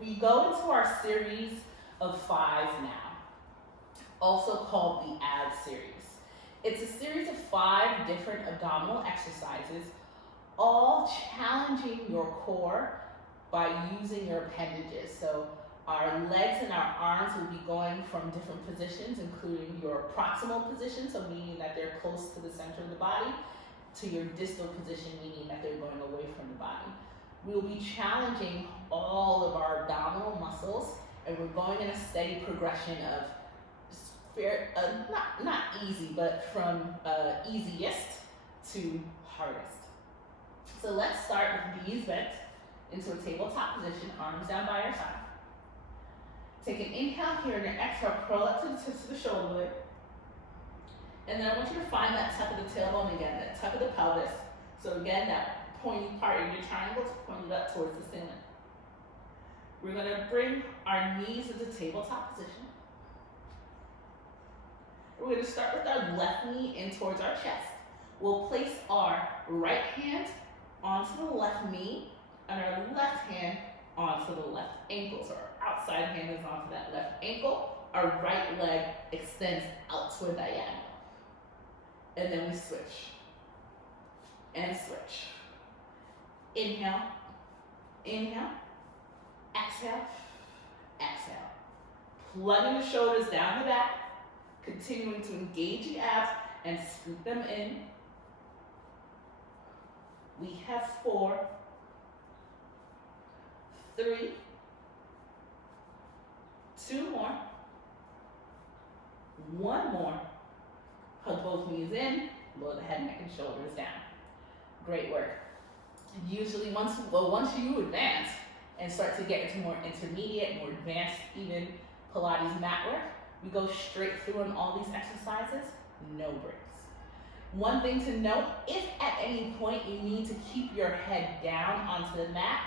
We go into our series of 5 now, also called the ab series. It's a series of 5 different abdominal exercises, all challenging your core by using your appendages. So our legs and our arms will be going from different positions, including your proximal position, so meaning that they're close to the center of the body, to your distal position, meaning that they're going away from the body. We'll be challenging all of our abdominal muscles, and we're going in a steady progression of not easy, but from easiest to hardest. So let's start with knees bent into a tabletop position, arms down by your side. Take an inhale here, and your exhale, curl up to the tips of the shoulder blade. And then I want you to find that tuck of the tailbone again, that tuck of the pelvis. So again, that pointy part of your triangle is pointed up towards the ceiling. We're going to bring our knees into tabletop position. We're going to start with our left knee in towards our chest. We'll place our right hand onto the left knee and our left hand onto the left ankle. So our outside hand is onto that left ankle. Our right leg extends out to a diagonal. And then we switch. And switch. Inhale. Inhale. Exhale. Exhale. Plugging the shoulders down the back. Continuing to engage the abs and scoop them in. We have 4, 3, 2 more, 1 more. Hug both knees in, lower the head, neck, and shoulders down. Great work. Usually once you advance and start to get into more intermediate, more advanced, even Pilates mat work, we go straight through on all these exercises, no breaks. One thing to note, if at any point you need to keep your head down onto the mat,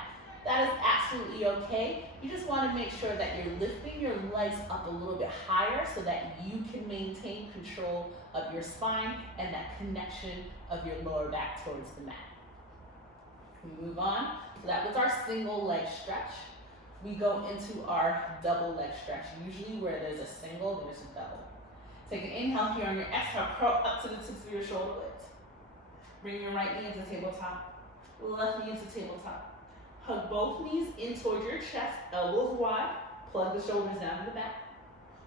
that is absolutely okay. You just want to make sure that you're lifting your legs up a little bit higher so that you can maintain control of your spine and that connection of your lower back towards the mat. We move on. So that was our single leg stretch. We go into our double leg stretch. Usually where there's a single, there's a double. Take an inhale here on your exhale, curl up to the tips of your shoulder blades. Bring your right knee into tabletop, left knee into tabletop. Hug both knees in towards your chest, elbows wide, plug the shoulders down to the back.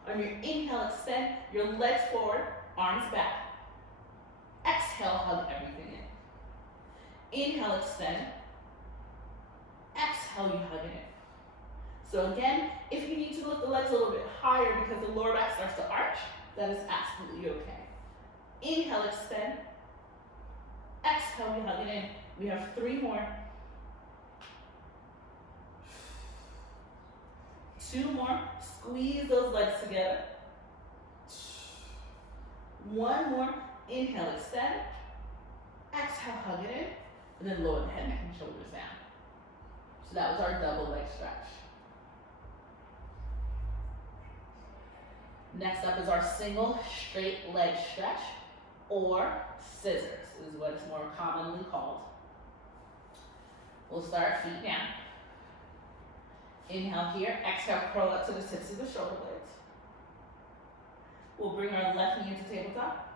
On your inhale, extend your legs forward, arms back. Exhale, hug everything in. Inhale, extend. Exhale, you hug it in. So again, if you need to lift the legs a little bit higher because the lower back starts to arch, that is absolutely okay. Inhale, extend. Exhale, we hug it in. We have 3 more. 2 more. Squeeze those legs together. 1 more. Inhale, extend. Exhale, hug it in. And then lower the head, neck, and shoulders down. So that was our double leg stretch. Next up is our single straight leg stretch, or scissors is what it's more commonly called. We'll start feet down. Inhale here, exhale, curl up to the tips of the shoulder blades. We'll bring our left knee into tabletop.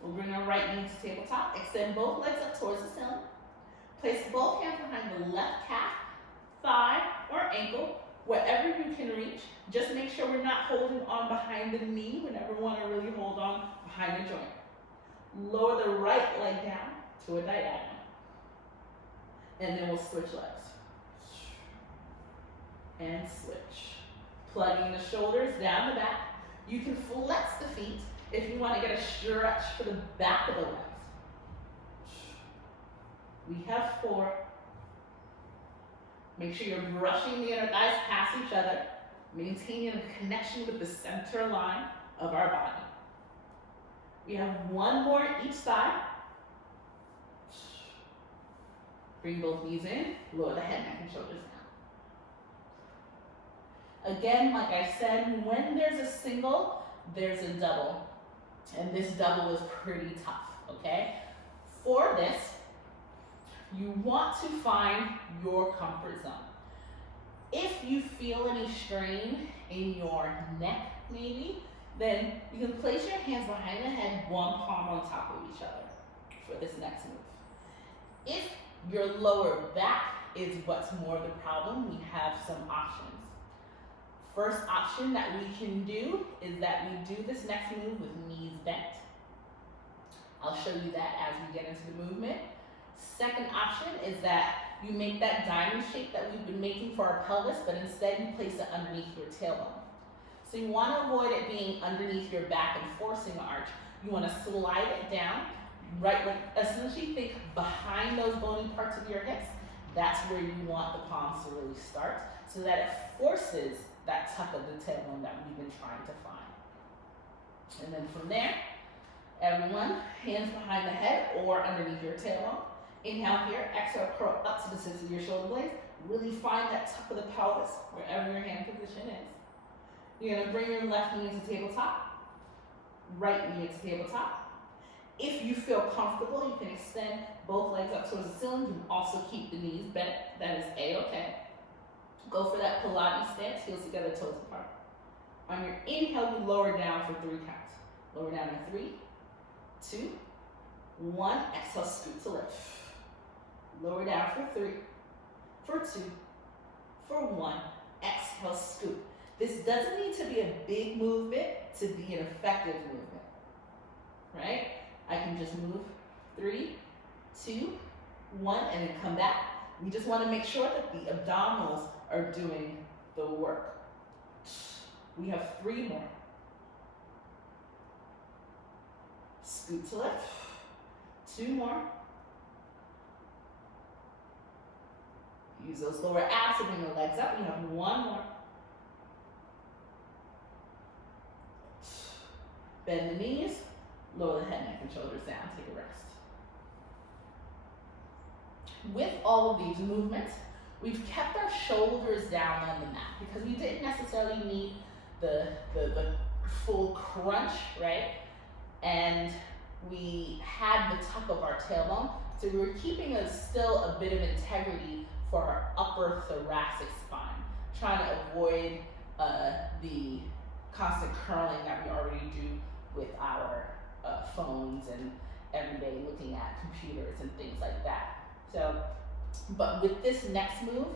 We'll bring our right knee into tabletop. Extend both legs up towards the ceiling. Place both hands behind the left calf, thigh, or ankle, wherever you can reach. Just make sure we're not holding on behind the knee. We never want to really hold on behind the joint. Lower the right leg down to a diagonal. And then we'll switch legs. And switch. Plugging the shoulders down the back. You can flex the feet if you want to get a stretch for the back of the legs. We have 4. Make sure you're brushing the inner thighs past each other, maintaining a connection with the center line of our body. We have 1 more each side. Bring both knees in, lower the head, neck, and shoulders down. Again, like I said, when there's a single, there's a double. And this double is pretty tough, okay? For this, you want to find your comfort zone. If you feel any strain in your neck, maybe, then you can place your hands behind the head, one palm on top of each other for this next move. If your lower back is what's more the problem, we have some options. First option that we can do is that we do this next move with knees bent. I'll show you that as we get into the movement. Second option is that you make that diamond shape that we've been making for our pelvis, but instead you place it underneath your tailbone. So you want to avoid it being underneath your back and forcing an arch. You want to slide it down, right, like as soon as you think behind those bony parts of your hips, that's where you want the palms to really start, so that it forces that tuck of the tailbone that we've been trying to find. And then from there, everyone, hands behind the head or underneath your tailbone. Inhale here, exhale, curl up to the tips of your shoulder blades. Really find that tuck of the pelvis wherever your hand position is. You're gonna bring your left knee into tabletop, right knee into tabletop. If you feel comfortable, you can extend both legs up towards the ceiling. You can also keep the knees bent. That is A-okay. Go for that Pilates stance, heels together, toes apart. On your inhale, you lower down for 3 counts. Lower down in 3, 2, 1. Exhale, scoot to lift. Lower down for 3, for 2, for 1. Exhale, scoot. This doesn't need to be a big movement to be an effective movement, right? I can just move 3, 2, 1, and then come back. We just want to make sure that the abdominals are doing the work. We have 3 more. Scoot to lift. 2 more. Use those lower abs to bring the legs up. We have 1 more. Bend the knees, lower the head, neck, and shoulders down. Take a rest. With all of these movements, we've kept our shoulders down on the mat because we didn't necessarily need the full crunch, right? And we had the tuck of our tailbone, so we were keeping still a bit of integrity for our upper thoracic spine, trying to avoid the constant curling that we already do with our phones and every day looking at computers and things like that. So, but with this next move,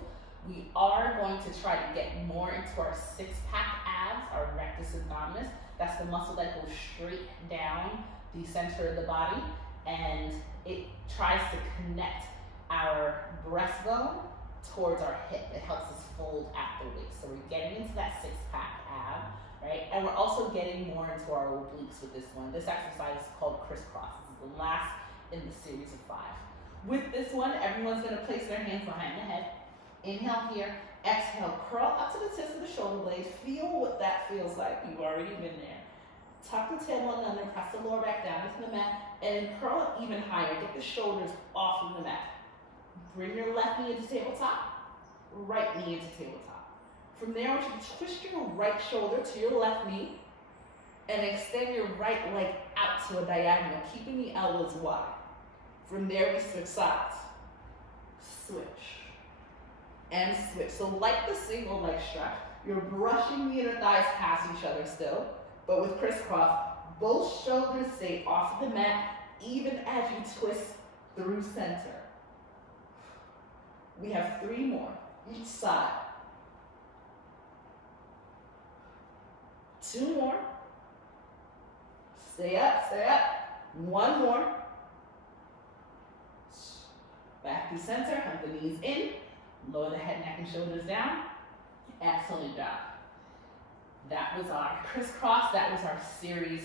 we are going to try to get more into our 6-pack abs, our rectus abdominis. That's the muscle that goes straight down the center of the body, and it tries to connect our breastbone towards our hip. It helps us fold at the waist. So we're getting into that 6-pack ab, right? And we're also getting more into our obliques with this one. This exercise is called crisscross. This is the last in the series of 5. With this one, everyone's gonna place their hands behind the head. Inhale here, exhale, curl up to the tips of the shoulder blades. Feel what that feels like. You've already been there. Tuck the tailbone under, press the lower back down into the mat, and curl up even higher. Get the shoulders off of the mat. Bring your left knee into tabletop, right knee into tabletop. From there, I want you to twist your right shoulder to your left knee and extend your right leg out to a diagonal, keeping the elbows wide. From there, we switch sides. Switch. And switch. So like the single leg stretch, you're brushing the inner thighs past each other still, but with crisscross, both shoulders stay off of the mat, even as you twist through center. We have 3 more, each side. 2 more. Stay up, stay up. 1 more. Back to center, hug the knees in, lower the head, neck, and shoulders down. Excellent job. That was our crisscross. That was our series